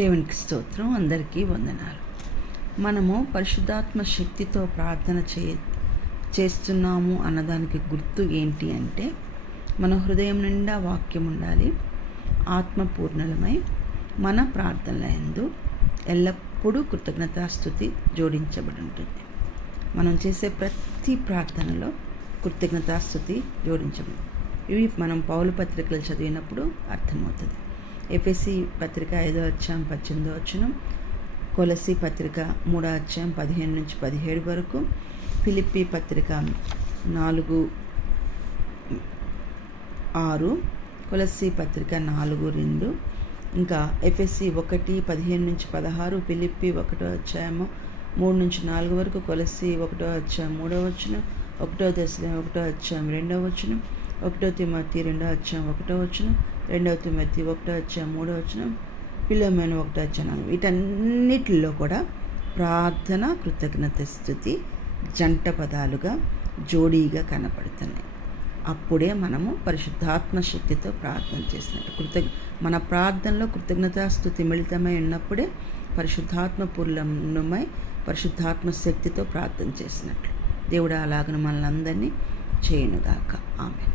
దేవునికి స్తోత్రం. అందరికీ వందనాలు. మనము పరిశుద్ధాత్మ శక్తితో ప్రార్థన చేస్తున్నాము అన్నదానికి గుర్తు ఏంటి అంటే, మన హృదయం నిండా వాక్యం ఉండాలి. ఆత్మపూర్ణలమై మన ప్రార్థనలందు ఎల్లప్పుడూ కృతజ్ఞతాస్తుతి జోడించబడి ఉంటుంది. మనం చేసే ప్రతి ప్రార్థనలో కృతజ్ఞతాస్తుతి జోడించబడి, ఇవి మనం పౌలు పత్రికలు చదివినప్పుడు అర్థమవుతుంది. ఎఫెసీ పత్రిక 5వ అధ్యాయం 18వ వచనం, కొలసీ పత్రిక 3వ అధ్యాయం 15 నుంచి 17 వరకు, ఫిలిప్పీ పత్రిక 4:6, కొలసీ పత్రిక 4:2, ఇంకా ఎఫెసీ 1:15 నుంచి 16, ఫిలిప్పీ 1వ అధ్యాయము 3 నుంచి 4 వరకు, కొలసీ 1వ అధ్యాయం 3వ వచనం, 1వ దశలోనికె 1వ అధ్యాయం 2వ వచనం, 1వ తిమోతి 2వ అధ్యాయం 1వ వచనం, 2వ తిమోతి 1వ అధ్యాయం 3వ వచనం, ఫిలెమోను 1వ అధ్యాయం. వీటన్నిటిలో కూడా ప్రార్థన, కృతజ్ఞత స్తుతి జంట పదాలుగా జోడీగా కనపడుతున్నాయి. అప్పుడే మనము పరిశుద్ధాత్మ శక్తితో ప్రార్థన చేసినట్టు. మన ప్రార్థనలో కృతజ్ఞతాస్తుతి మిళితమై ఉన్నప్పుడే పరిశుద్ధాత్మ పూర్ణమై పరిశుద్ధాత్మ శక్తితో ప్రార్థన చేసినట్లు. దేవుడు అలాగను మనల్ని అందరినీ చేయనుగాక. ఆమేన్.